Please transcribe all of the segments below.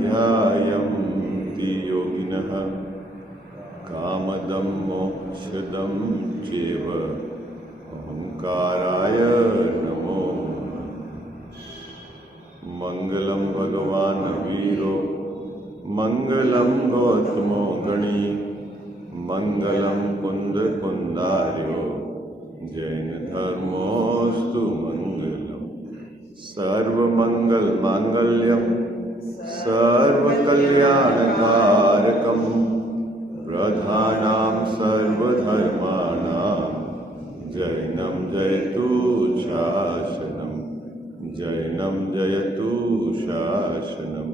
ध्यायन्ति योगिनः कामदं मोक्षदं चैव ओंकाराय नमो। मंगलम भगवान वीरो मंगलम गौतमो गणी मंगलम कुंद कुंदार्यो जैन धर्मोस्तु मंगलम। सर्वमंगल मांगल्यम सर्वकल्याणकारकम प्रधानां सर्वधर्माणां जैनम जयतु शासनम। जैनम जयतु शासनम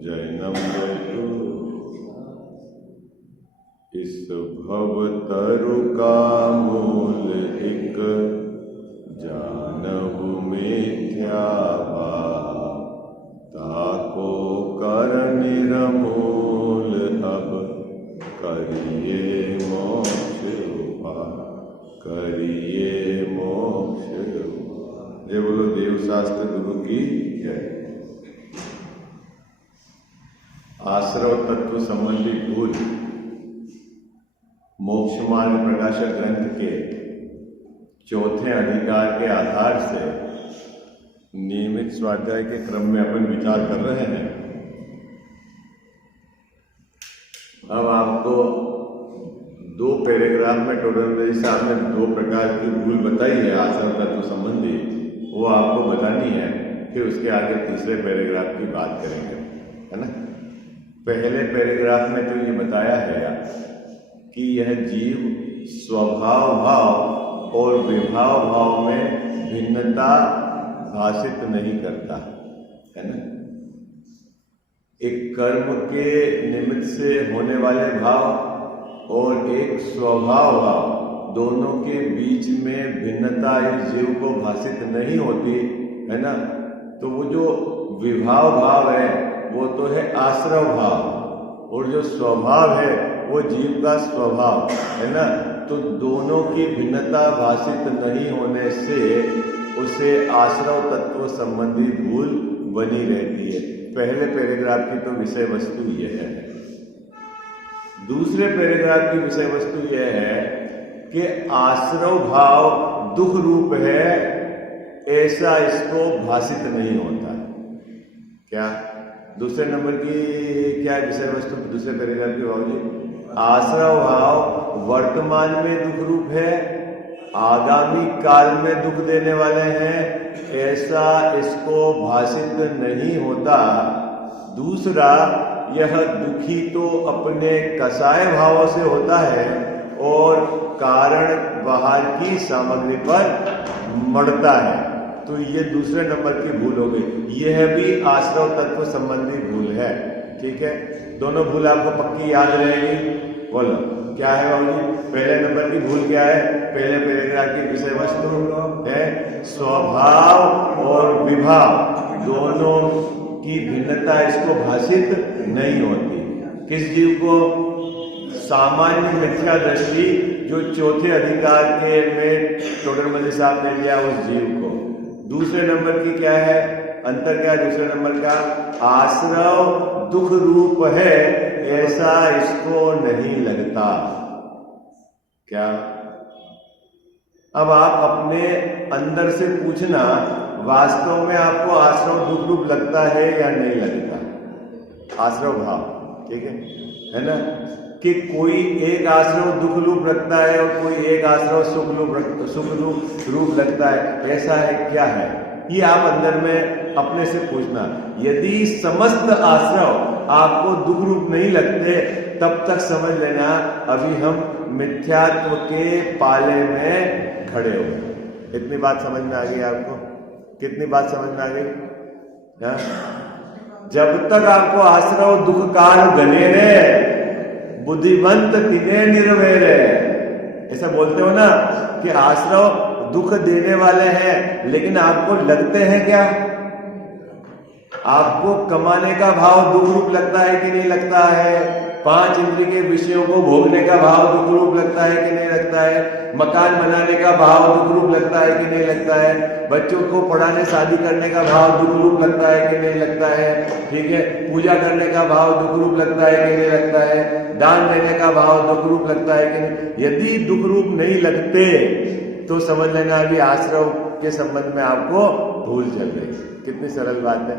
जैनम जयतु। इस भवतरु का मूल एक जानहु मिथ्या भाव ताको कर निरमूल अब करिए मोक्ष उपाय करिए मोक्ष उपाय। जय बोलो देव शास्त्र गुरु की जय। आश्रव तत्व संबंधी भूल मोक्ष मार्ग प्रकाशक ग्रंथ के चौथे अधिकार के आधार से नियमित स्वाध्याय के क्रम में अपन विचार कर रहे हैं। अब आपको दो पैराग्राफ में टोटल साहब ने दो प्रकार की भूल बताई है आश्रव तत्व संबंधी, वो आपको बतानी है, फिर उसके आगे तीसरे पैराग्राफ की बात करेंगे, है ना। पहले पैराग्राफ में तो ये बताया है कि यह जीव स्वभाव भाव और विभाव भाव में भिन्नता भाषित नहीं करता, है ना। एक कर्म के निमित्त से होने वाले भाव और एक स्वभाव भाव, दोनों के बीच में भिन्नता इस जीव को भाषित नहीं होती, है ना। तो वो जो विभाव भाव है वो तो है आश्रव भाव, और जो स्वभाव है वो जीव का स्वभाव, है ना। तो दोनों की भिन्नता भाषित नहीं होने से उसे आश्रव तत्व संबंधी भूल बनी रहती है। पहले पैराग्राफ की तो विषय वस्तु यह है। दूसरे पैराग्राफ की विषय वस्तु यह है कि आश्रव भाव दुख रूप है, ऐसा इसको भाषित नहीं होता। क्या दूसरे नंबर की क्या विषय वस्तु दूसरे पैराग्राफ की बाबूजी? आश्रव भाव वर्तमान में दुख रूप है, आगामी काल में दुख देने वाले हैं, ऐसा इसको भाषित नहीं होता। दूसरा, यह दुखी तो अपने कसाय भावों से होता है और कारण बाहर की सामग्री पर मढ़ता है। तो ये दूसरे नंबर की भूल हो गई। यह भी आश्रव तत्व संबंधी भूल है, ठीक है। दोनों भूल आपको पक्की याद रहेगी। बोलो क्या है बाबूजी? पहले नंबर की भूल क्या है? पहले पैराग्राफ की विषय वस्तु है स्वभाव और विभाव, दोनों की भिन्नता इसको भाषित नहीं होती। किस जीव को? सामान्य मिथ्या दृष्टि जो चौथे अधिकार के में टोडरमल साहब ने लिया, उस जीव को। दूसरे नंबर की क्या है अंतर? क्या है दूसरे नंबर का? आश्रव दुख रूप है, ऐसा इसको नहीं लगता। क्या? अब आप अपने अंदर से पूछना, वास्तव में आपको आश्रव दुख रूप लगता है या नहीं लगता? आश्रव भाव, ठीक है ना। कि कोई एक आश्रव दुख रूप रखता है और कोई एक आश्रव सुख रूप लगता है, ऐसा है क्या है? ये आप अंदर में अपने से पूछना। यदि समस्त आश्रव आपको दुख रूप नहीं लगते, तब तक समझ लेना अभी हम मिथ्यात्व के पाले में खड़े हो। इतनी बात समझ में आ गई आपको? कितनी बात समझ में आ गई? जब तक आपको आश्रव दुख काल गने रे, बुद्धिमंत तिने निर्वैर। ऐसा बोलते हो ना कि आश्रव दुख देने वाले हैं, लेकिन आपको लगते हैं क्या? आपको कमाने का भाव दुख रूप लगता है कि नहीं लगता है? पांच इंद्रिय के विषयों को भोगने का भाव दुख रूप लगता है कि नहीं लगता है, मकान बनाने का भाव दुख रूप लगता है कि नहीं लगता है, बच्चों को पढ़ाने शादी करने का भाव दुख रूप लगता है कि नहीं लगता है, ठीक है, पूजा करने का भाव दुख रूप लगता है कि नहीं लगता है, दान देने का भाव दुख रूप लगता है कि नहीं। यदि दुख रूप नहीं लगते तो समझ लेना अभी आश्रव के संबंध में आपको भूल चल रही। कितनी सरल बात है।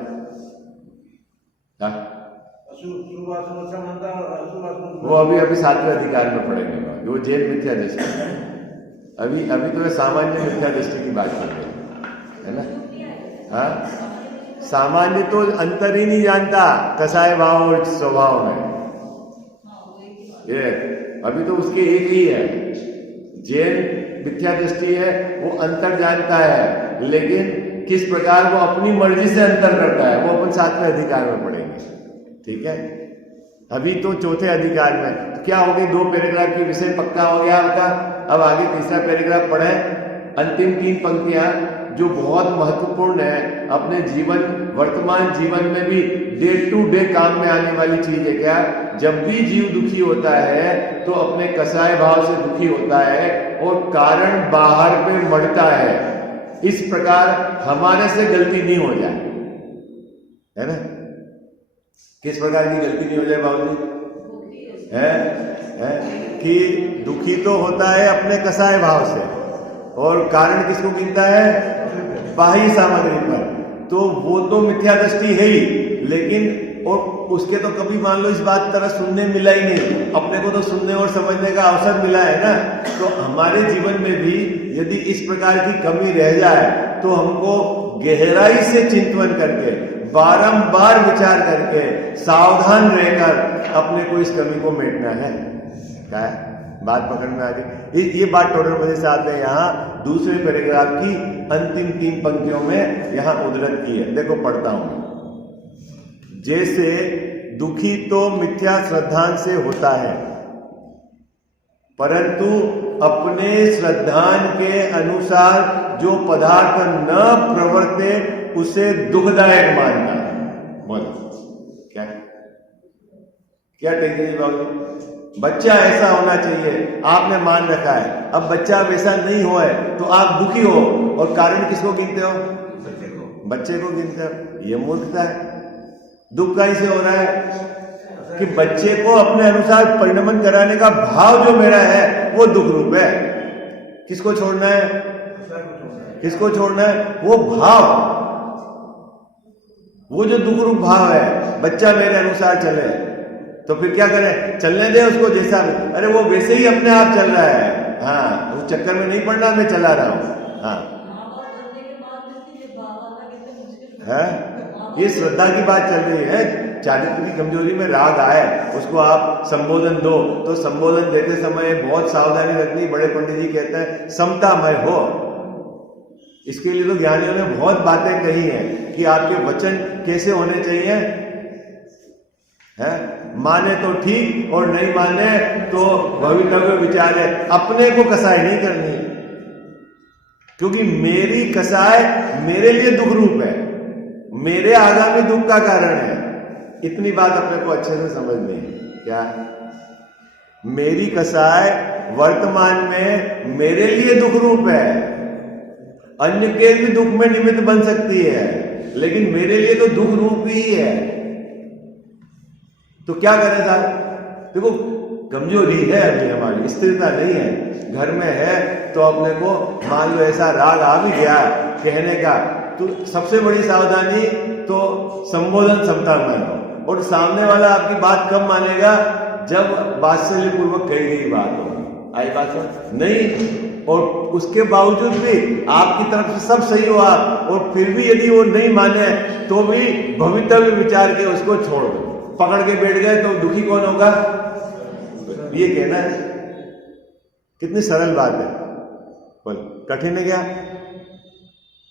वो अभी सातवें अधिकार में पढ़ेंगे, वो जैन मिथ्या दृष्टि है। अभी तो सामान्य मिथ्या दृष्टि की बात कर रहे है ना। हाँ, सामान्य तो अंतर ही नहीं जानता कसाय भाव और स्वभाव में, ये अभी तो उसके एक ही है। जैन मिथ्या दृष्टि है, वो अंतर जानता है, लेकिन किस प्रकार वो अपनी मर्जी से अंतर करता है वो अपन सातवें अधिकार में पढ़ेंगे, ठीक है। अभी तो चौथे अधिकार में तो क्या हो गए, 2 पैराग्राफ के विषय पक्का हो गया आपका। अब आगे तीसरा पैराग्राफ पढ़े, अंतिम 3 पंक्तियां जो बहुत महत्वपूर्ण है अपने जीवन वर्तमान जीवन में भी डे टू डे काम में आने वाली चीज है। क्या, जब भी जीव दुखी होता है तो अपने कसाय भाव से दुखी होता है और कारण बाहर पे मढ़ता है। इस प्रकार हमारे से गलती नहीं हो जाए, है ना। किस प्रकार की गलती नहीं हो जाए बाबूजी, है कि दुखी तो होता है अपने कसाय भाव से, और कारण किसको गिनता है, बाह्य सामग्री पर। तो वो तो मिथ्या दृष्टि है ही, लेकिन और उसके तो कभी मान लो इस बात तरह सुनने मिला ही नहीं, अपने को तो सुनने और समझने का अवसर मिला है ना। तो हमारे जीवन में भी यदि इस प्रकार की कमी रह जाए तो हमको गहराई से चिंतन करके, बारंबार विचार करके, सावधान रहकर अपने को इस कमी को मेटना है। क्या है बात पकड़ में आ गई। ये बात टोटल मेरे साथ ने यहाँ दूसरे पैराग्राफ की अंतिम 3 पंक्तियों में यहाँ उद्धृत की है। देखो पढ़ता हूं। जैसे दुखी तो मिथ्या श्रद्धान से होता है, परंतु अपने श्रद्धान के अनुसार जो पदार्थ न प्रवर्ते उसे दुखदायक मानता है। बोलो क्या क्या टेंशन बाबू, बच्चा ऐसा होना चाहिए आपने मान रखा है, अब बच्चा वैसा नहीं हो है तो आप दुखी हो, और कारण किसको गिनते हो, बच्चे को गिनते हो। ये मूर्खता है। दुख का इसे हो रहा है कि बच्चे को अपने अनुसार परिणमन कराने का भाव जो मेरा है वो दुख रूप है। किसको छोड़ना है, किसको छोड़ना है, वो भाव, वो जो दुख रूप भाव है। बच्चा मेरे अनुसार चले तो फिर क्या करें, चलने दे उसको जैसा भी। अरे वो वैसे ही अपने आप चल रहा है, हाँ, उस चक्कर में नहीं पड़ना मैं चला रहा हूं। हाँ, है ये श्रद्धा की बात चल रही है। चारित्र की कमजोरी में राग आए, उसको आप संबोधन दो तो संबोधन देते समय बहुत सावधानी रखनी। बड़े पंडित जी कहते हैं समतामय हो। इसके लिए तो ज्ञानियों ने बहुत बातें कही हैं कि आपके वचन कैसे होने चाहिए, है माने तो ठीक और नहीं माने तो भवितव्य विचार है। अपने को कसाई नहीं करनी, क्योंकि मेरी कसाय मेरे लिए दुख रूप है, मेरे आगामी दुख का कारण है। इतनी बात अपने को अच्छे से समझनी है। क्या, मेरी कसाय वर्तमान में मेरे लिए दुख रूप है, अन्य के भी दुख में निमित्त बन सकती है, लेकिन मेरे लिए तो दुख रूप ही है। तो क्या करें साहब, देखो कमजोरी है अभी हमारी, स्थिरता नहीं है, घर में है तो अपने को मान लो ऐसा राग आ भी गया कहने का, तो सबसे बड़ी सावधानी तो संबोधन समतामय हो। और सामने वाला आपकी बात कब मानेगा, जब वात्सल्य पूर्वक कही गई बात हो। आई बात हो नहीं, और उसके बावजूद भी आपकी तरफ से सब सही हो आप, और फिर भी यदि वो नहीं माने तो भी भवितव्य विचार के उसको छोड़ दो। पकड़ के बैठ गए तो दुखी कौन होगा, ये कहना है। कितनी सरल बात है, बोल कठिन है क्या।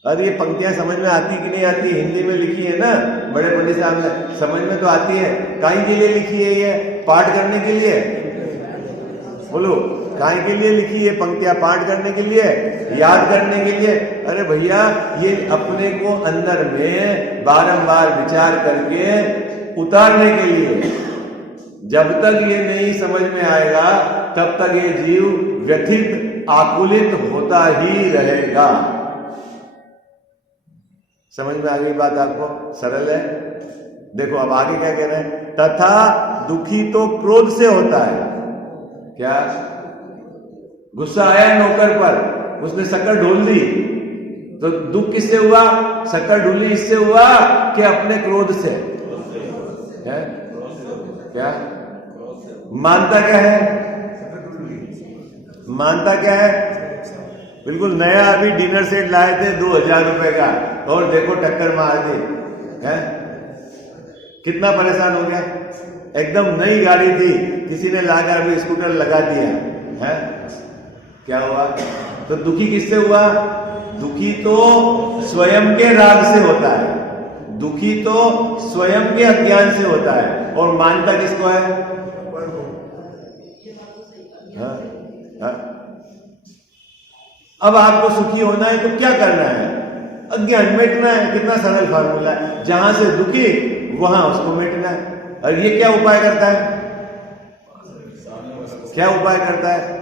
अरे ये पंक्तियां समझ में आती कि नहीं आती, हिंदी में लिखी है ना बड़े पंडित साहब ने, समझ में तो आती है। काहे के लिए लिखी है, ये पाठ करने के लिए, बोलो काहे के लिए लिखी है पंक्तियां, पाठ करने के लिए, याद करने के लिए। अरे भैया ये अपने को अंदर में बारंबार विचार करके उतारने के लिए, जब तक ये नहीं समझ में आएगा तब तक ये जीव व्यथित आकुलित होता ही रहेगा। समझ में आ गई बात आपको? सरल है। देखो अब आगे क्या कह रहे हैं, तथा दुखी तो क्रोध से होता है। क्या? गुस्सा आया नौकर पर, उसने शक्कर ढोल दी, तो दुख किससे हुआ? शक्कर ढूली इससे हुआ कि अपने क्रोध से। है? क्या मानता क्या है? मानता क्या है? बिल्कुल नया अभी डिनर सेट लाए थे 2000 रुपए का, और देखो टक्कर मार दी है। कितना परेशान हो गया। एकदम नई गाड़ी थी, किसी ने लाकर अभी स्कूटर लगा दिया है। क्या हुआ? तो दुखी किससे हुआ? दुखी तो स्वयं के राग से होता है, दुखी तो स्वयं के अज्ञान से होता है। और मानता किसको है? हाँ? हाँ? अब आपको सुखी होना है तो क्या करना है? अज्ञान मिटना है। कितना सरल फार्मूला है। जहां से दुखी वहां उसको मिटना है। और ये क्या उपाय करता है? क्या उपाय करता है?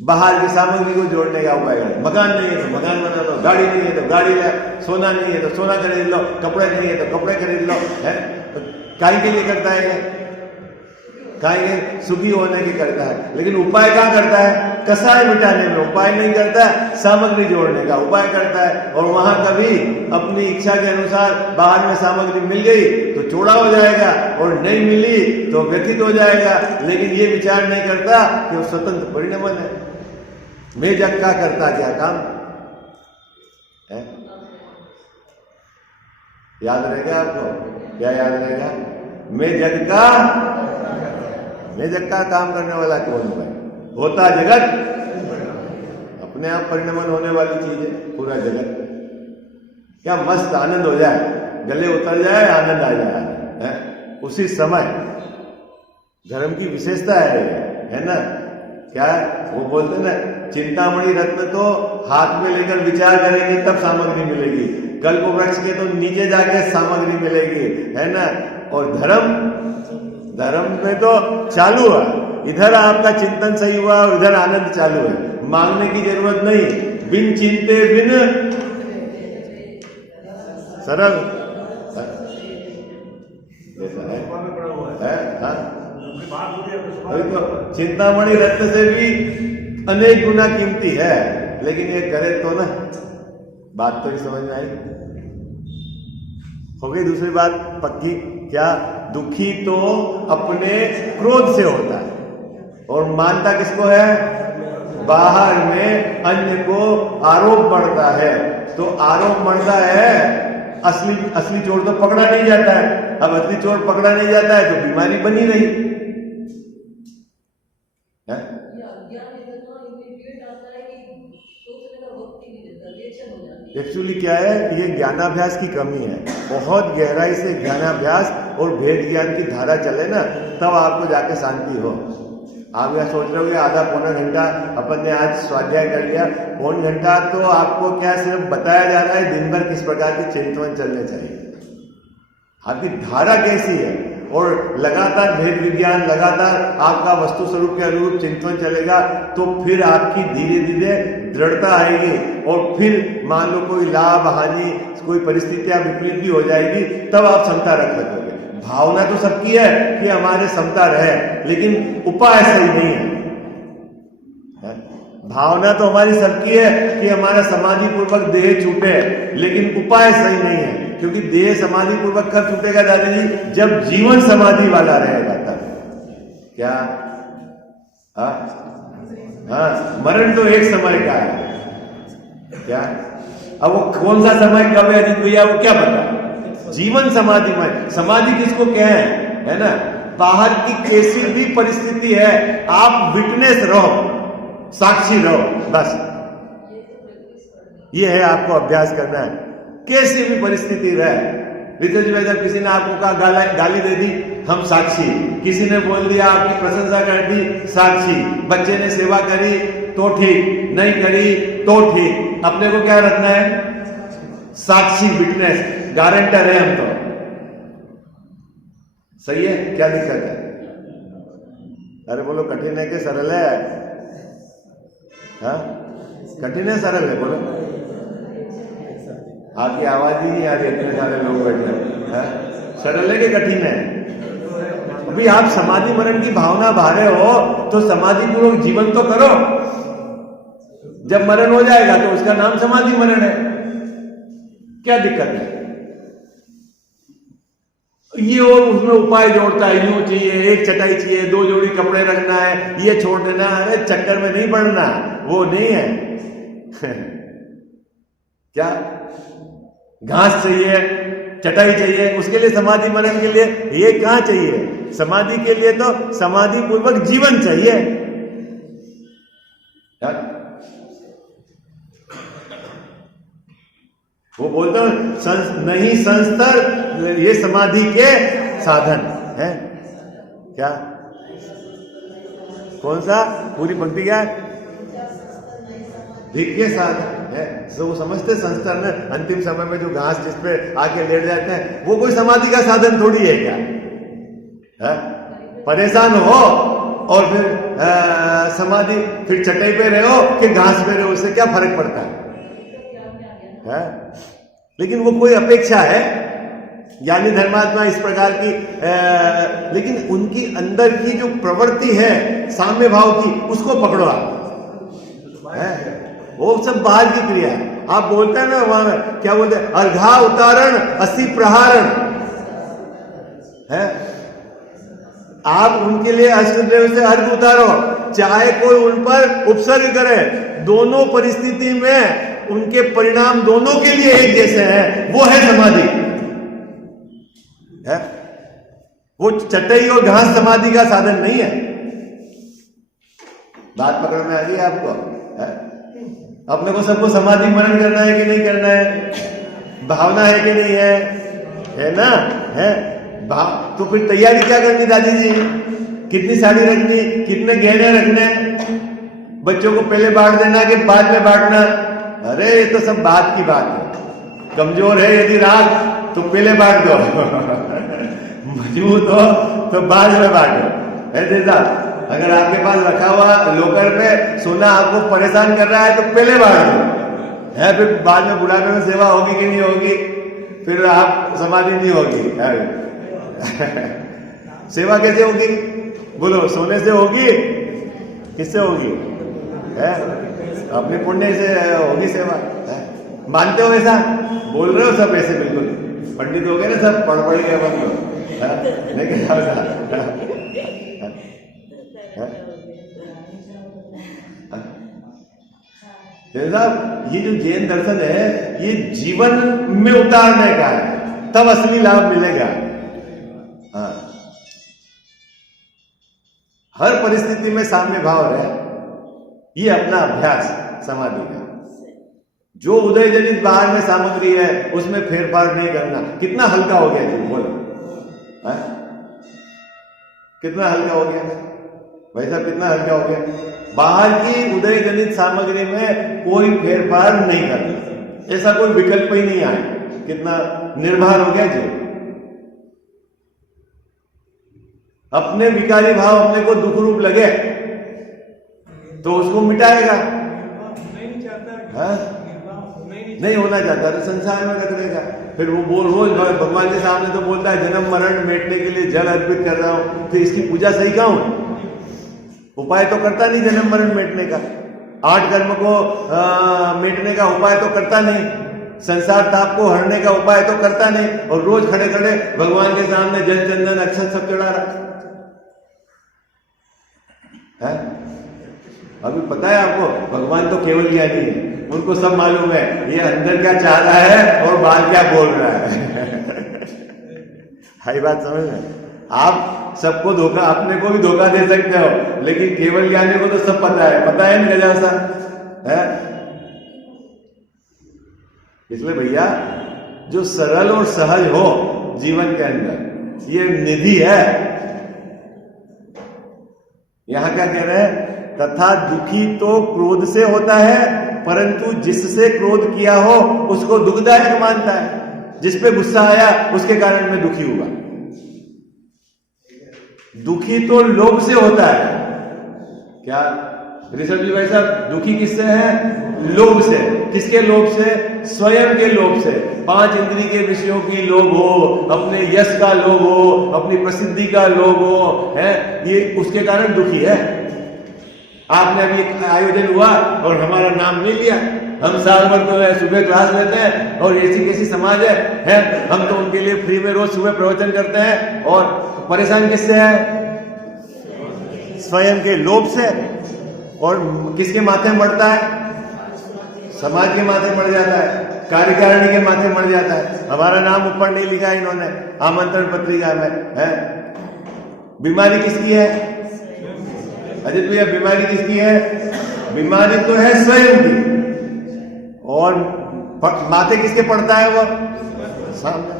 बाहर की सामग्री को जोड़ने का उपाय करता है। मकान नहीं है तो मकान बना लो, गाड़ी नहीं है तो गाड़ी ले, सोना नहीं है तो सोना खरीद लो, कपड़े नहीं है तो कपड़े खरीद लो। है? काय के लिए करता है? काय के सुखी होने की करता है। लेकिन उपाय क्या करता है? कसाय मिटाने में उपाय नहीं करता है, सामग्री जोड़ने का उपाय करता है। और वहां कभी अपनी इच्छा के अनुसार बाहर में सामग्री मिल गई तो चौड़ा हो जाएगा, और नहीं मिली तो व्यथित हो जाएगा। लेकिन ये विचार नहीं करता कि वो स्वतंत्र परिणमन है। मैं जग का करता क्या काम है? याद रहेगा आपको? क्या याद रहेगा? मैं जग का काम करने वाला कौन है? होता जगत, अपने आप परिणमन होने वाली चीज है पूरा जगत। क्या मस्त आनंद हो जाए, गले उतर जाए, आनंद आ जाए है? उसी समय धर्म की विशेषता है ना? क्या वो बोलते ना, चिंतामणि रत्न तो हाथ में लेकर विचार करेंगे तब सामग्री मिलेगी, कल्प वृक्ष के तो नीचे जाके सामग्री मिलेगी, है ना? और धर्म में तो चालू है, इधर आपका चिंतन सही हुआ और इधर आनंद चालू है। मांगने की जरूरत नहीं, बिन चिंते बिन सरल ऐसा है। हाँ? अभी तो चिंतामणि रत्न से भी अनेक गुना कीमती है, लेकिन ये करे तो ना, बात तो ही समझ में आई। हो गई दूसरी बात पक्की। क्या? दुखी तो अपने क्रोध से होता है, और मानता किसको है? बाहर में अन्य को आरोप बढ़ता है। तो आरोप बढ़ता है, असली चोर तो पकड़ा नहीं जाता है। अब असली चोर पकड़ा नहीं जाता है तो बीमारी बनी रही है? एक्चुअली क्या है, ये ज्ञानाभ्यास की कमी है। बहुत गहराई से ज्ञानाभ्यास और भेद ज्ञान की धारा चले ना, तब आपको जाके शांति हो। आप यह सोच रहे हो आधा पौना घंटा अपन ने आज स्वाध्याय कर लिया, पौन घंटा तो आपको क्या सिर्फ बताया जा रहा है दिन भर किस प्रकार के चिंतन चलने चाहिए, आपकी धारा कैसी है। और लगातार भेद विज्ञान, लगातार आपका वस्तु स्वरूप के अनुरूप चिंतन चलेगा तो फिर आपकी धीरे धीरे दृढ़ता आएगी। और फिर मान लो कोई लाभ हानि, कोई परिस्थितियां विपरीत भी हो जाएगी, तब आप क्षमता रख सकोगे। भावना तो सबकी है कि हमारे क्षमता रहे, लेकिन उपाय सही नहीं है। भावना तो हमारी सबकी है कि हमारा समाधि पूर्वक देह छूटे, लेकिन उपाय सही नहीं है। क्योंकि देह समाधि पूर्वक कब छूटेगा दादाजी? जब जीवन समाधि वाला रहेगा तब। क्या? हाँ, मरण तो एक समय का है। क्या? अब वो कौन सा समय कब है अजीत भैया, वो क्या पता? जीवन समाधि में। समाधि किसको कहें, है ना? बाहर की कैसी भी परिस्थिति है, आप विटनेस रहो, साक्षी रहो, बस ये है आपको अभ्यास करना है। कैसी भी परिस्थिति रहे, रितेश भाई जब किसी ने आपको कहा गाली दे दी, हम साक्षी। किसी ने बोल दिया, आपकी प्रशंसा कर दी, साक्षी। बच्चे ने सेवा करी तो ठीक, नहीं करी तो ठीक। अपने को क्या रखना है? साक्षी, विटनेस, गारंटर है हम तो। सही है, क्या दिक्कत है? अरे बोलो, कठिन है कि सरल है? हाँ, कठिन है सरल है? बोलो। आपकी आवाज ही नहीं आ रही, इतने सारे लोग बैठे हैं। सरल है कि कठिन है? अभी आप समाधि मरण की भावना भा रहे हो तो समाधि पूर्वक जीवन तो करो। जब मरण हो जाएगा तो उसका नाम समाधि मरण है। क्या दिक्कत है? ये और उसमें उपाय जोड़ता है, यूं चाहिए, एक चटाई चाहिए, 2 जोड़ी कपड़े रखना है, ये छोड़ देना। अरे चक्कर में नहीं पड़ना, वो नहीं है। क्या घास चाहिए, चटाई चाहिए, उसके लिए समाधि मरण के लिए ये कहां चाहिए? समाधि के लिए तो समाधि पूर्वक जीवन चाहिए। वो बोलते हैं नहीं संस्तर ये समाधि के साधन है। क्या? कौन सा? पूरी पंक्ति क्या है? के साधन है। तो वो समझते संस्तर में अंतिम समय में जो घास जिस पे आके लेट जाते हैं वो कोई समाधि का साधन थोड़ी है। क्या है? परेशान हो और फिर समाधि, फिर चटाई पे रहे हो कि घास पे रहे हो, उससे क्या फर्क पड़ता है? लेकिन वो कोई अपेक्षा है, ज्ञानी धर्मात्मा इस प्रकार की लेकिन उनकी अंदर की जो प्रवृत्ति है साम्य भाव की, उसको पकड़ो आप। वो सब बाहर की क्रिया है। आप बोलते हैं ना वहां, क्या बोलते हैं? अर्घा उतारण असी प्रहारण है। आप उनके लिए अष्टदेव से अर्घ उतारो, चाहे कोई उन पर उपसर्ग करे, दोनों परिस्थिति में उनके परिणाम दोनों के लिए एक जैसे हैं। वो है समाधि है। वो चटाई और घास समाधि का साधन नहीं है। बात पकड़ में आ गई आपको? है? अपने को सबको समाधि मरण करना है कि नहीं करना है? भावना है कि नहीं है? है ना? है तो फिर तैयारी क्या करनी दादी जी? कितनी साड़ी रखनी, कितने गहने रखने, बच्चों को पहले बांट देना कि बाद में बांटना? अरे ये तो सब बात की बात है। कमजोर है यदि राग तो पहले बांट दो, मजबूत हो तो बाद में बांटो। है देदा, अगर आपके पास रखा हुआ लोकर पे सोना आपको परेशान कर रहा है तो पहले बांट दो। है फिर बाद में बुढ़ापे में सेवा होगी कि नहीं होगी? फिर आप समाधि नहीं होगी। सेवा कैसे होगी? बोलो, सोने से होगी? किससे होगी? है अपने पुण्य से होगी सेवा। मानते हो ऐसा? बोल रहे हो सब ऐसे? बिल्कुल पंडित हो गए ना सब, पढ़ गए बन लो। लेकिन साहब ये जो जैन दर्शन है ये जीवन में उतारने का है, तब असली लाभ मिलेगा। हर परिस्थिति में साम्य भाव रहे, ये अपना अभ्यास समाधि का। जो उदय जनित बाहर में सामग्री है उसमें फेरफार नहीं करना। कितना हल्का हो गया तुम बोलो? कितना हल्का हो गया भाई साहब? कितना हल्का हो गया? बाहर की उदय जनित सामग्री में कोई फेरफार नहीं करना, ऐसा कोई विकल्प ही नहीं आया। कितना निर्भर हो गया जी। अपने विकारी भाव अपने को दुख रूप लगे तो उसको मिटाएगा। नहीं होना चाहता तो संसार में रख देगा। फिर वो बोल रोज भगवान के सामने तो बोलता है जन्म मरण मिटने के लिए जल अर्पित कर रहा हूं, तो इसकी पूजा सही कहां हूं? उपाय तो करता नहीं जन्म मरण मिटने का, 8 कर्म को मिटने का उपाय तो करता नहीं, संसार ताप को हरने का उपाय तो करता नहीं, और रोज खड़े खड़े भगवान के सामने जल चंदन अक्षत सब चढ़ा रहा है। अभी पता है आपको, भगवान तो केवल ज्ञानी है, उनको सब मालूम है ये अंदर क्या चाह रहा है और बाहर क्या बोल रहा है। हाई बात समझ में? आप सबको धोखा, अपने को भी धोखा दे सकते हो, लेकिन केवल ज्ञानी को तो सब पता है नहीं गजा सा है। इसलिए भैया जो सरल और सहज हो जीवन के अंदर, ये निधि है। यहां क्या कह रहे हैं? तथा दुखी तो क्रोध से होता है, परंतु जिससे क्रोध किया हो उसको दुखदायक मानता है। जिस पे गुस्सा आया उसके कारण मैं दुखी हुआ। दुखी तो लोभ से होता है। क्या ऋषभ जी भाई साहब, दुखी किससे है? लोभ से। किसके लोभ से? स्वयं के लोभ से। 5 इंद्रिय के विषयों की लोभ हो, अपने यश का लोभ हो, अपनी प्रसिद्धि का लोभ हो, है ये उसके कारण दुखी है। आपने अभी एक आयोजन हुआ और हमारा नाम नहीं लिया। हम साल भर तो सुबह क्लास लेते हैं और ऐसी कैसी समाज है हम तो उनके लिए फ्री में रोज सुबह प्रवचन करते हैं। और परेशान किससे है? स्वयं के लोभ से। और किसके माथे में बढ़ता है? समाज के माथे बढ़ जाता है, कार्यकारिणी के माथे बढ़ जाता है। हमारा नाम ऊपर नहीं लिखा है इन्होंने आमंत्रण पत्रिका में, है। बीमारी किसकी है? अजित भैया, बीमारी किसकी है? बीमारी तो है स्वयं की। और माथे किसके पड़ता है? वो सामने।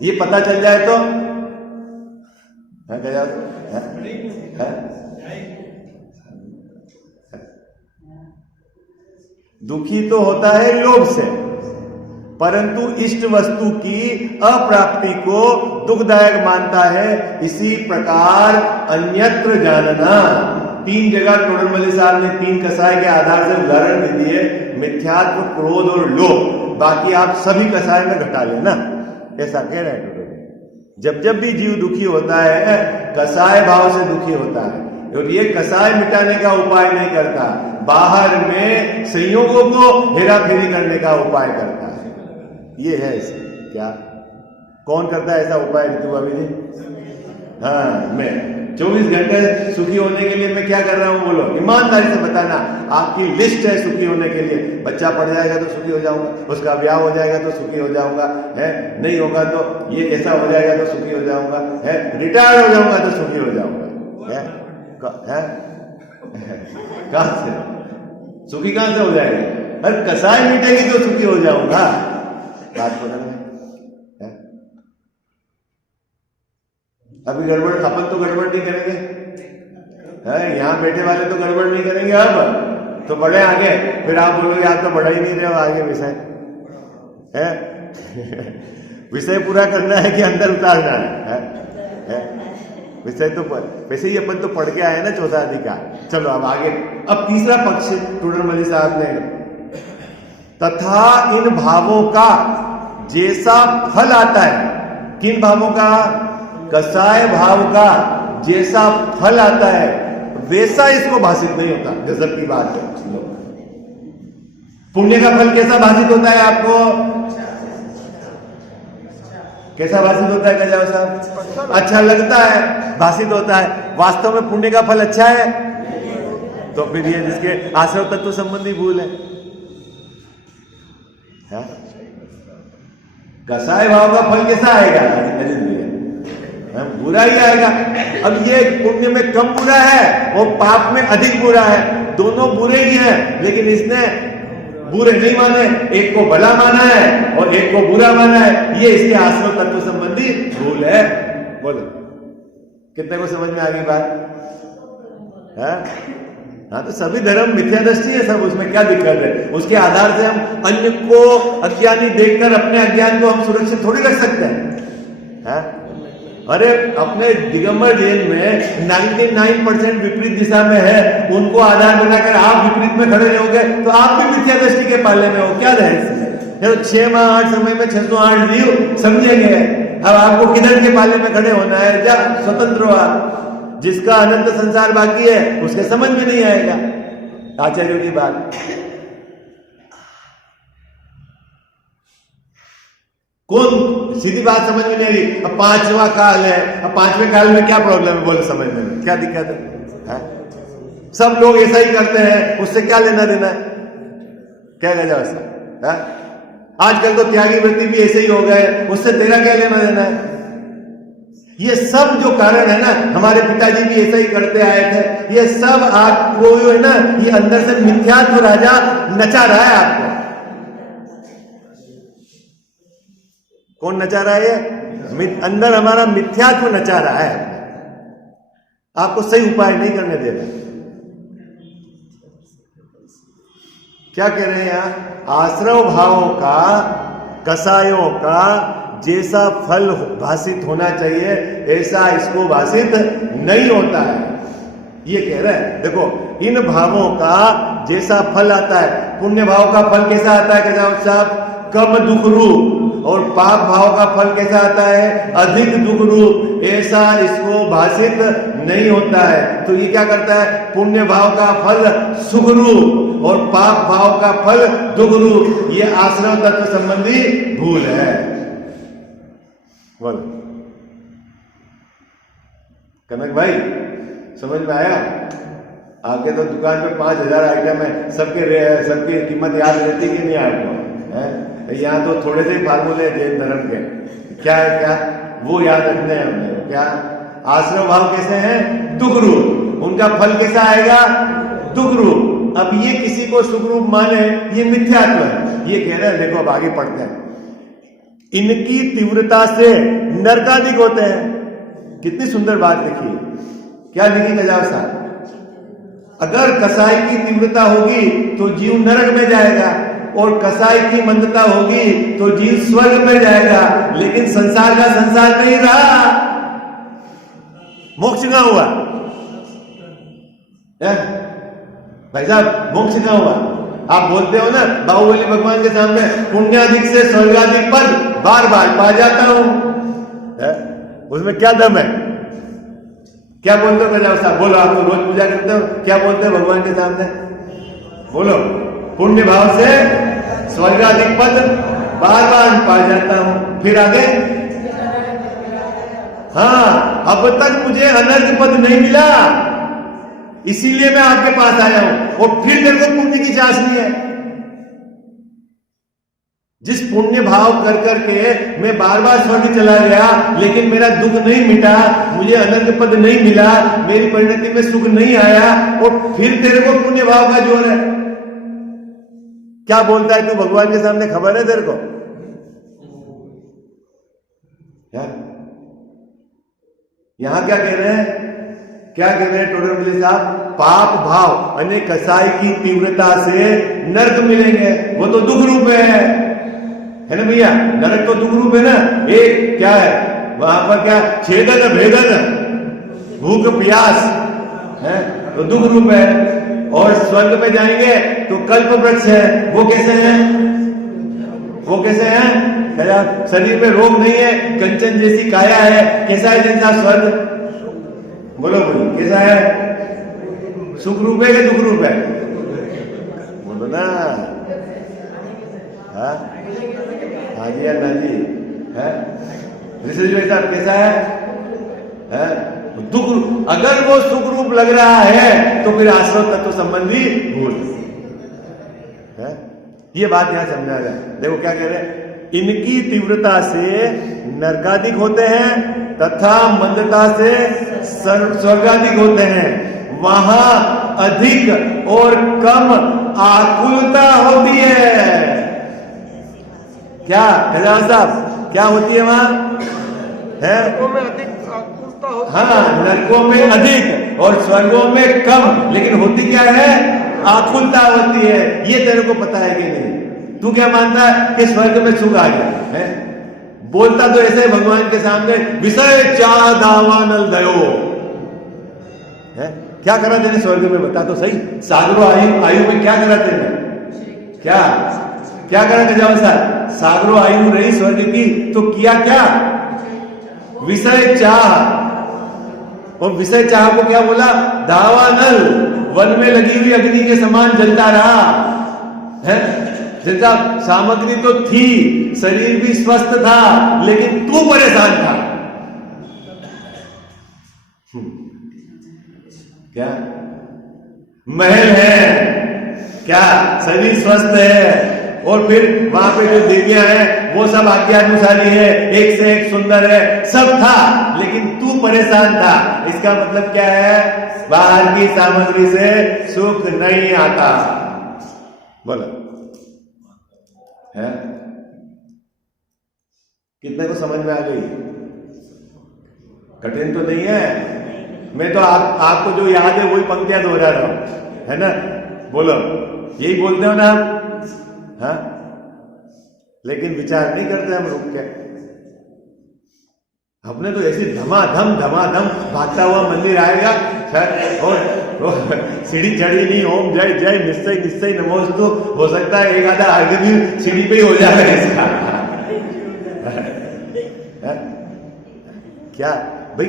ये पता चल जाए तो दुखी तो होता है लोभ से, परंतु इष्ट वस्तु की अप्राप्ति को दुखदायक मानता है। इसी प्रकार अन्यत्र जानना। 3 जगह टोडरमल्ली साहब ने 3 कसाय के आधार से उदाहरण दे दिए, मिथ्यात्व, क्रोध और लोभ। बाकी आप सभी कसाय में घटा लेना, ऐसा कह रहे हैं टोडरमल्ली। जब भी जीव दुखी होता है, कसाय भाव से दुखी होता है। और ये कसाय मिटाने का उपाय नहीं करता, बाहर में संयोगों को हेरा फेरी करने का उपाय करता है। ये है इसे। क्या कौन करता है ऐसा उपाय? ऋतु भाभी जी? हाँ, मैं 24 घंटे सुखी होने के लिए मैं क्या कर रहा हूं? बोलो, ईमानदारी से बताना। आपकी लिस्ट है सुखी होने के लिए। बच्चा पढ़ जाएगा तो सुखी हो जाऊंगा, उसका ब्याह हो जाएगा तो सुखी हो जाऊंगा, है। नहीं होगा तो ये ऐसा हो जाएगा तो सुखी हो जाऊंगा, है। रिटायर हो जाऊंगा तो सुखी हो जाऊंगा, है। कहां से सुखी, कहां से हो जाएगा? अरे कसाई मिटेगी तो सुखी हो जाऊंगा। बात को है। अभी गड़बड़, अपन तो गड़बड़ नहीं करेंगे, है। यहां बैठे वाले तो गड़बड़ नहीं करेंगे। अब तो बढ़े आगे, फिर आप बोलोगे आप तो बढ़ा ही नहीं रहे हो आगे विषय, है। विषय पूरा करना है कि अंदर उतारना है? विषय तो वैसे ही अपन तो पढ़ के आए ना चौथा अधिकार। चलो अब आगे। अब तीसरा पक्ष टोडरमल्ली साहब ने, तथा इन भावों का जैसा फल आता है। किन भावों का? कसाय भाव का जैसा फल आता है वैसा इसको भाषित नहीं होता। गजब की बात है। पुण्य का फल कैसा भाषित होता है आपको? कैसा भाषित होता है गजाव साहब? अच्छा लगता है, भाषित होता है। वास्तव में पुण्य का फल अच्छा है? तो फिर ये जिसके आश्रव तत्व संबंधी भूल है। कसाय भाव का फल कैसा आएगा? बुरा ही आएगा। अब ये पुण्य में कम बुरा है और पाप में अधिक बुरा है। दोनों बुरे ही हैं, लेकिन इसने बुरे नहीं माने, एक को भला माना है और एक को बुरा माना है। ये इसके आश्रव तत्व संबंधी भूल है। बोलो, कितने को समझ में आ गई बात? हाँ, तो सभी धर्म मिथ्या दृष्टि है सब, उसमें क्या दिक्कत है? उसके आधार से हम अन्य को अज्ञानी देखकर अपने अज्ञान को हम सुरक्षित थोड़ी रख सकते हैं। अरे अपने दिगंबर जैन में 99% विपरीत दिशा में है, उनको आधार बनाकर आप विपरीत में खड़े रहोगे तो आप भी मिथ्या दृष्टि के पाले में हो। क्या रहस्य है? 6 माह 8 समय में 608 जीव समझेंगे। अब आपको किधर के पाले में खड़े होना है? जा स्वतंत्र हो आप। जिसका अनंत संसार बाकी है उसके समझ में नहीं आएगा आचार्यों की बात। कौन सीधी बात समझ में नहीं आ रही? अब 5वां काल है, अब 5वें काल में क्या प्रॉब्लम है? बोले समझ में क्या दिक्कत है? सब लोग ऐसा ही करते हैं, उससे क्या लेना देना है? क्या गजा ऐसा? आजकल तो त्यागी वृत्ति भी ऐसे ही हो गए, उससे तेरा क्या लेना देना है? ये सब जो कारण है ना, हमारे पिताजी भी ऐसा ही करते आए थे। ये सब आपको है ना, ये अंदर से मिथ्यात्व राजा नचा रहा है आपको। कौन नचा रहा है? ये अंदर हमारा मिथ्यात्व नचा रहा है, आपको सही उपाय नहीं करने दे रहा। क्या कह रहे हैं यहां? आश्रव भावों का, कसायों का जैसा फल भासित होना चाहिए ऐसा इसको भासित नहीं होता है, ये कह रहे हैं। देखो, इन भावों का जैसा फल आता है, पुण्य भाव का फल कैसा आता है कहते साहब, कम दुख रूप, और पाप भाव का फल कैसा आता है, अधिक दुख रूप, ऐसा इसको भासित नहीं होता है। तो ये क्या करता है, पुण्य भाव का फल सुख रूप और पाप भाव का फल दुख रूप, ये आश्रव तत्व संबंधी भूल है। बोल कनक भाई, समझ में आया? आगे तो दुकान पे 5,000 आइटम है, सबकी कीमत याद रहती कि नहीं आपको है? यहाँ तो थोड़े से फार्मूले जैन धर्म के, क्या है, क्या वो याद रखने हैं हमने। क्या आश्रम भाव कैसे हैं, दुख रूप, उनका फल कैसा आएगा, दुख रूप। अब ये किसी को सुख रूप माने, ये मिथ्यात्व है, ये कह रहे हैं। देखो अब आगे पढ़ते हैं, इनकी तीव्रता से नरकादिक होते हैं। कितनी सुंदर बात लिखी, क्या लिखी गजाव साहब, अगर कसाई की तीव्रता होगी तो जीव नरक में जाएगा, और कसाई की मंदता होगी तो जीव स्वर्ग में जाएगा। लेकिन संसार का संसार नहीं रहा, मोक्ष कहां हुआ भाई साहब, मोक्ष कहां हुआ? आप बोलते हो ना बाहुबली भगवान के सामने, पुण्याधिक से स्वर्गाधिक पद बार बार पा जाता हूं, उसमें क्या दम है? क्या बोलते हो गजाव साहब, बोलो, आप तो रोज पूजा करते हो, क्या बोलते हो भगवान के सामने, बोलो, पुण्य भाव से स्वर्गाधिक पद बार बार पा जाता हूं। फिर आगे, हाँ, अब तक मुझे अनर्थ पद नहीं मिला, इसीलिए मैं आपके पास आया हूं, और फिर तेरे को पुण्य की चाशनी है। जिस पुण्य भाव कर करके मैं बार बार स्वर्ग चला गया, लेकिन मेरा दुख नहीं मिटा, मुझे अनंत पद नहीं मिला, मेरी परिणति में सुख नहीं आया, और फिर तेरे को पुण्य भाव का जोर है। क्या बोलता है तू भगवान के सामने, खबर है तेरे को? यहां क्या कह रहे हैं, क्या कह रहे हैं टोडर मिले साहब, पाप भाव यानी कसाई की तीव्रता से नरक मिलेंगे, वो तो दुख रूप है ना भैया, नरक तो दुख रूप है ना। एक क्या है वहां पर, क्या छेदन भेदन भूख प्यास है, तो दुख रूप है। और स्वर्ग में जाएंगे तो कल्प वृक्ष है, वो कैसे है, वो कैसे है, शरीर में रोग नहीं है, कंचन जैसी काया है, कैसा है जैसा स्वर्ग, बोलो बोलो, कैसा है, सुख रूप है कि दुख रूप है, बोलो ना। हाँ जी अन्ना जी, है ऋषि भाई साहब कैसा है? दुख, अगर वो सुख रूप लग रहा है तो फिर आश्रव तत्व संबंधी भूल है। ये बात यहां समझा जाए। देखो क्या कह रहे हैं, इनकी तीव्रता से नरकादिक होते हैं तथा मंदता से स्वर्गादिक होते हैं। वहां अधिक और कम आकुलता होती है। क्या खजान साहब, क्या होती है वहां, है में अधिक आकुलता होती है। हाँ, नरकों में अधिक और स्वर्गों में कम, लेकिन होती क्या है, आकुलता होती है। ये तेरे को पता है कि नहीं? तू क्या मानता है कि स्वर्ग में सुख आ गया है? बोलता तो ऐसे भगवान के सामने, विषय चाह दावानल दयो है। क्या करा तेने स्वर्ग में, बता तो सही। सागरों आयु में क्या करा तेने, क्या करा गजाव साहब? सागरों आयु रही स्वर्ग की, तो किया क्या, विषय चाह। और विषय चाह को क्या बोला, दावानल, वन में लगी हुई अग्नि के समान जलता रहा है। जिनका सामग्री तो थी, शरीर भी स्वस्थ था, लेकिन तू परेशान था। क्या महल है, क्या शरीर स्वस्थ है, और फिर वहां पे जो देवियां हैं वो सब आज्ञानुसारी है, एक से एक सुंदर है, सब था, लेकिन तू परेशान था। इसका मतलब क्या है, बाहर की सामग्री से सुख नहीं आता। बोलो है, कितने को समझ में आ गई? कठिन तो नहीं है। मैं तो आपको जो याद है वही पंक्तियां दोहरा रहा हूं, है ना? बोलो, यही बोलते हो ना आप? हाँ, लेकिन विचार नहीं करते हम रुक के, अपने तो ऐसी धमाधम भागता हुआ मंदिर आएगा और सीढ़ी चढ़ी नहीं, ओम जय जय निश्चय निश्चय नमोस्तु, हो सकता है एक आधा अर्घ भी सीढ़ी पे ही हो जाएगा इसका। क्या भाई,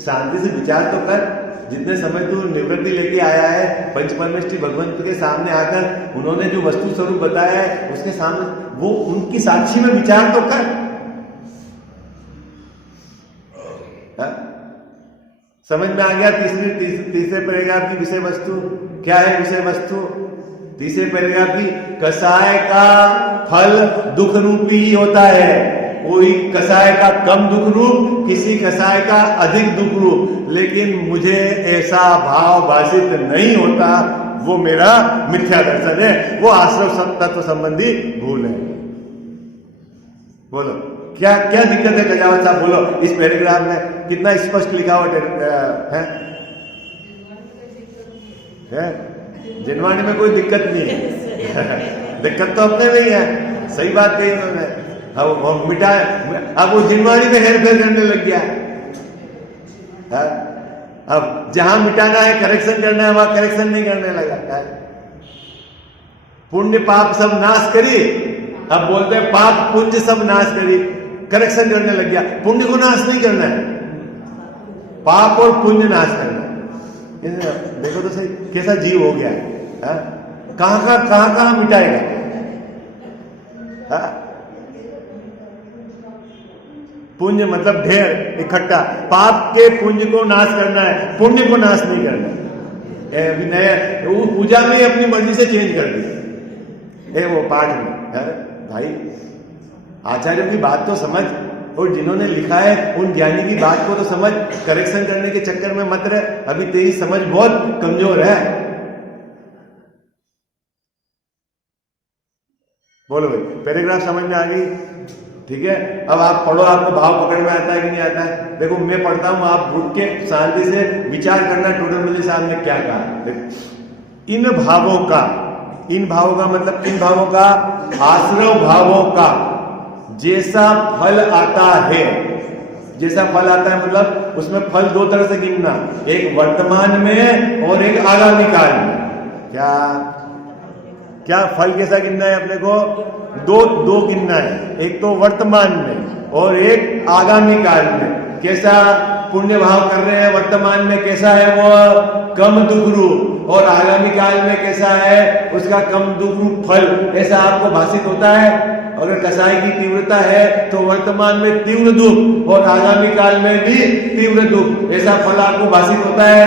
शांति से विचार तो कर। जितने समय तू निवृत्ति लेके आया है, पंचपरमेष्ठी भगवंत के सामने आकर उन्होंने जो वस्तु स्वरूप बताया है उसके सामने, वो उनकी साक्षी में विचार तो कर। समझ में आ गया? तीसरे पैराग्राफ की विषय वस्तु क्या है? विषय वस्तु तीसरे पैराग्राफ की, कसाय का फल दुख रूपी ही होता है। कोई कसाय का कम दुख रूप, किसी कसाय का अधिक दुख रूप, लेकिन मुझे ऐसा भाव भाषित नहीं होता। वो मेरा मिथ्या दर्शन है, वो आश्रव तत्व संबंधी भूल है। बोलो क्या क्या दिक्कत है कजावत साहब? बोलो, इस पैराग्राफ में कितना स्पष्ट लिखा हुआ है? जिनवाणी में कोई दिक्कत नहीं है। दिक्कत तो अपने में ही है। सही बात कही उन्होंने। अब मिटा, अब वो जिनवाणी में हेरफेर करने लग गया है। अब जहां मिटाना है, करेक्शन करना है, वहां करेक्शन नहीं करने लगा। पुण्य पाप सब नाश करी, अब बोलते हैं पाप पुण्य सब नाश करी, करेक्शन करने लग गया। पुण्य को नाश नहीं करना है, पाप और पुण्य नाश करना है। देखो तो सही कैसा जीव हो गया है। कहां मिटाएगा? पुण्य मतलब ढेर इकट्ठा, पाप के पुण्य को नाश करना है, पुण्य को नाश नहीं करना है। वो पूजा में अपनी मर्जी से चेंज कर दी वो पाठ में। भाई आचार्यों की बात तो समझ, और जिन्होंने लिखा है उन ज्ञानी की बात को तो समझ। करेक्शन करने के चक्कर में मत रहे, अभी तेरी समझ बहुत कमजोर है। बोलो भाई, पैराग्राफ समझ में आ गई? ठीक है, अब आप पढ़ो, आपको भाव पकड़ में आता है कि नहीं आता है? देखो मैं पढ़ता हूं, आप रुक के शांति से विचार करना। टोडरमल साहब ने क्या कहा? देखो, इन भावों का मतलब इन भावों का, आश्रव भावों का जैसा फल आता है, जैसा फल आता है मतलब उसमें फल दो तरह से गिनना, एक वर्तमान में और एक आगामी काल में। क्या फल कैसा गिनना है अपने को? दो गिनना है, एक तो वर्तमान में और एक आगामी काल में। कैसा पुण्य भाव कर रहे हैं वर्तमान में, कैसा है वो? कम दुख रूप, और आगामी काल में कैसा है? उसका कम दुख रूप फल। ऐसा आपको भाषित होता है? अगर कसाई की तीव्रता है तो वर्तमान में तीव्र दुख और आगामी काल में भी तीव्र दुख, ऐसा फल आपको भाषित होता है?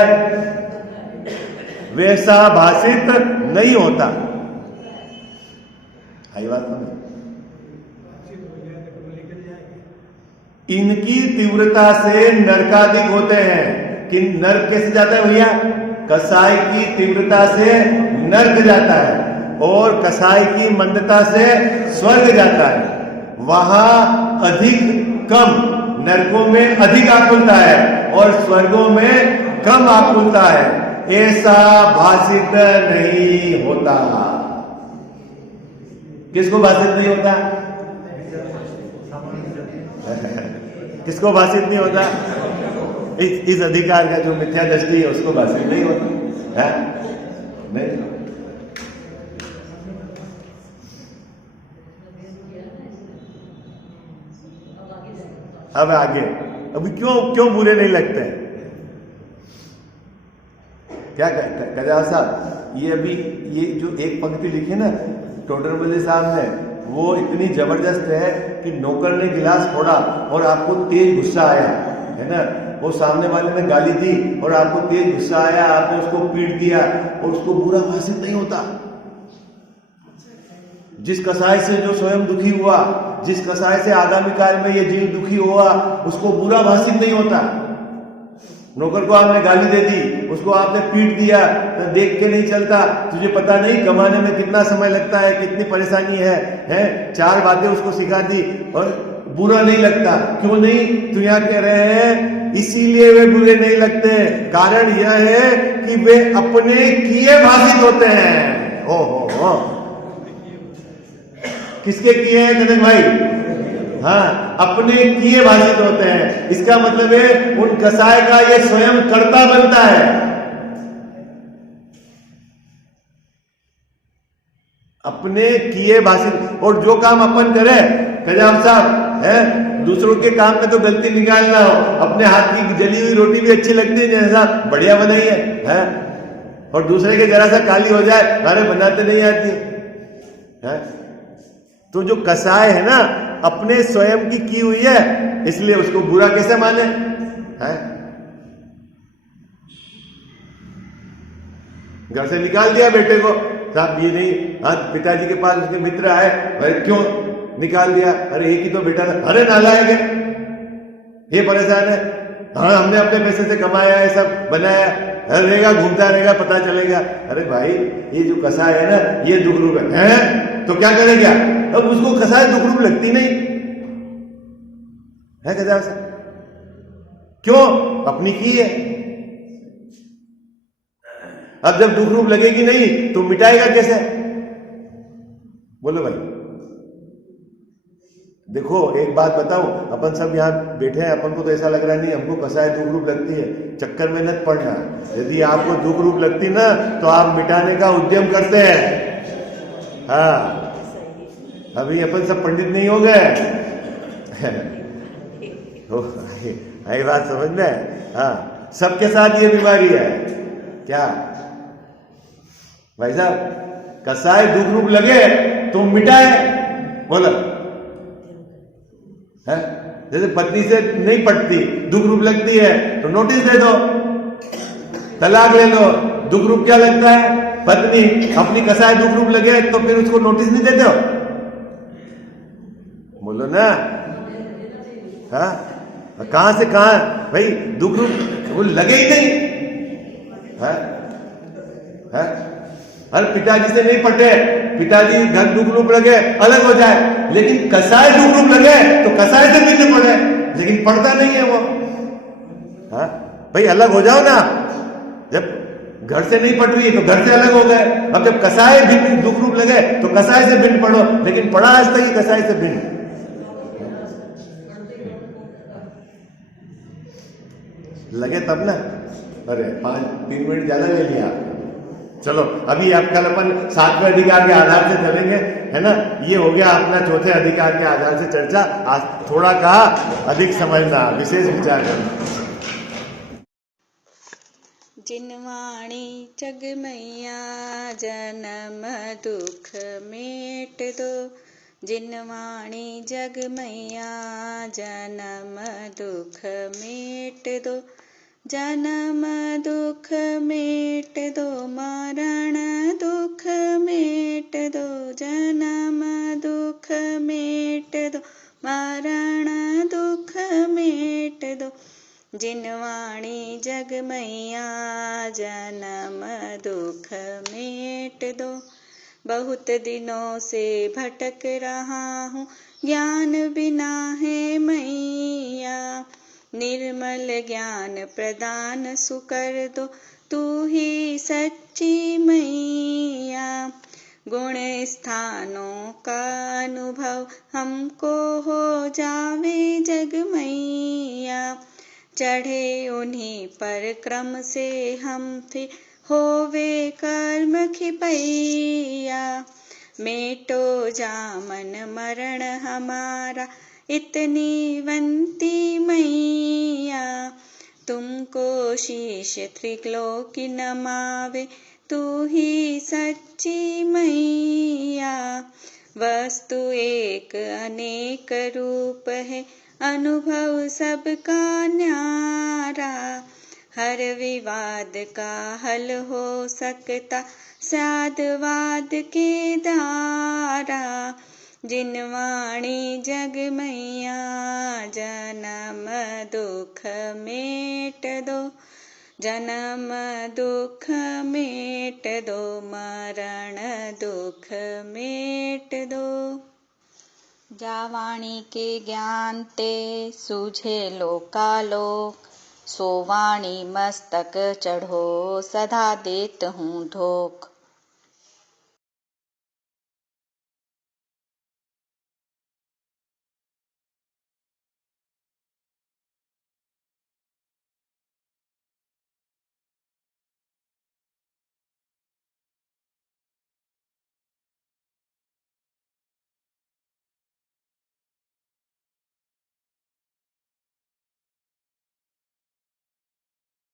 वैसा भाषित नहीं होता। आई बात समझ? इनकी तीव्रता से नरकादिक होते हैं। कि नर्क कैसे जाता है भैया? कसाई की तीव्रता से नर्क जाता है, और कसाई की मंदता से स्वर्ग जाता है। वहां अधिक कम, नरकों में अधिक आकुलता है और स्वर्गों में कम आकुलता है। ऐसा भाषित नहीं होता। किसको भाषित नहीं होता? किसको भाषित नहीं होता? इस अधिकार का जो मिथ्या दृष्टि है उसको भाषित नहीं होता है? नहीं। अब आगे, अभी क्यों बुरे नहीं लगते हैं? क्या कहते हैं कजाव साहब? ये अभी ये जो एक पंक्ति लिखी ना टोडरमल साहब ने, वो इतनी जबरदस्त है कि नौकर ने गिलास फोड़ा और आपको तेज गुस्सा आया, है ना? वो सामने वाले ने गाली दी और आपको तेज गुस्सा आया, आपने उसको पीट दिया और उसको बुरा भाषित नहीं होता। जिस कसाई से जो स्वयं दुखी हुआ, जिस कसाई से आगामी काल में ये जीव दुखी हुआ, उसको बुरा भाषित नहीं होता। नौकर को आपने गाली दे दी, उसको आपने पीट दिया, तो देख के नहीं चलता। तुझे पता नहीं कमाने में कितना समय लगता है, कितनी परेशानी है? चार बातें उसको सिखा दी और बुरा नहीं लगता। क्यों नहीं? तो यहाँ कह रहे हैं इसीलिए वे बुरे नहीं लगते। कारण यह है कि वे अपने किए भाषित होते हैं। हो किसके किए हैं कनक भाई? हाँ, अपने किए भाषित होते हैं। इसका मतलब है उन कसाय का ये स्वयं कर्ता बनता है। अपने किए भाषित, और जो काम अपन करे, कजाम साहब है, दूसरों के काम में तो गलती निकालना हो, अपने हाथ की जली हुई रोटी भी अच्छी लगती है जैसा बढ़िया बनाई है? और दूसरे के जरा सा काली हो जाए, अरे बनाते नहीं आती है? तो जो कसाय है ना, अपने स्वयं की हुई है, इसलिए उसको बुरा कैसे माने है? घर से निकाल दिया बेटे को, साहब ये नहीं, हाँ पिताजी के पास उसके मित्र आए, अरे क्यों निकाल दिया? अरे एक ही तो बेटा था। अरे नालायक है, ये परेशान है, हाँ हमने अपने पैसे से कमाया है, सब बनाया, रहेगा घूमता रहेगा, पता चलेगा। अरे भाई ये जो कसाय है ना, ये दुख रूप है, तो क्या करे क्या? अब उसको कसाय दुख रूप लगती नहीं है, कसाय से क्यों? अपनी की है। अब जब दुख रूप लगेगी नहीं तो मिटाएगा कैसे? बोलो भाई। देखो एक बात बताऊं, अपन सब यहाँ बैठे हैं, अपन को तो ऐसा लग रहा नहीं हमको कसाय दुख रूप लगती है, चक्कर में न पड़ना। यदि आपको दुख रूप लगती ना तो आप मिटाने का उद्यम करते हैं। हाँ, अभी अपन सब पंडित नहीं हो गए। आई बात समझ में? हाँ, सबके साथ ये बीमारी है क्या भाई साहब? कसाय दुख रूप लगे तो मिटाए, बोला है? जैसे पत्नी से नहीं पटती, दुख रूप लगती है तो नोटिस दे दो, तलाक ले लो। दुख रूप क्या लगता है? पत्नी अपनी कसाय दुख रूप लगे तो फिर उसको नोटिस नहीं देते हो? बोलो ना। हाँ, कहां से कहां भाई दुख रूप वो लगे ही नहीं है? अरे पिताजी से नहीं पटे, पिताजी घर दुख रूप लगे अलग हो जाए, लेकिन कसाय दुख रूप लगे तो कसाय से मिलने पड़े, लेकिन पड़ता नहीं है वो। हाँ भाई, अलग हो जाओ ना। जब घर से नहीं पट रही तो घर से अलग हो गए, अब जब कसाय भिन्न दुख रूप लगे तो कसाय से भिन्न पड़ो, लेकिन पड़ा आज तक ही कसाय से भिन्न। लगे तब ना। अरे 3 मिनट ज्यादा ले लिया। चलो अभी आप कल अपन 7वें अधिकार के आधार से चलेंगे, है ना? ये हो गया अपना चौथे अधिकार के आधार से चर्चा। आज थोड़ा कहा, अधिक समझना, विशेष विचार करना। जिनवाणी जग मैया जन्म दुख मेट दो, जिनवाणी जग मैया जन्म दुख मेट दो, जन्म दुख मेट दो, मरण दुख मेट दो, जन्म दुख मेट दो, मरण दुख मेट दो, जिनवाणी जग मैया जन्म दुख मेट दो। बहुत दिनों से भटक रहा हूँ, ज्ञान बिना है मैया, निर्मल ज्ञान प्रदान सुकर दो, तू ही सच्ची मैया। गुण स्थानों का अनुभव हमको हो जावे जग मैया, चढ़े उन्हीं पर क्रम से हम थे, होवे कर्म खिपैया। मेटो जामन मरण हमारा, इतनी वंती मैया, तुमको शीश त्रिलोकी नमावे, तू ही सच्ची मैया। वस्तु एक अनेक रूप है, अनुभव सबका न्यारा, हर विवाद का हल हो सकता साधवाद के द्वारा। जिनवाणी जग मैया जन्म दुख मेट दो, जन्म दुख मेट दो, मरण दुख मेट दो। जावाणी के ज्ञान ते सूझे लोकालोक, सोवाणी मस्तक चढ़ो सदा देत हूँ धोख,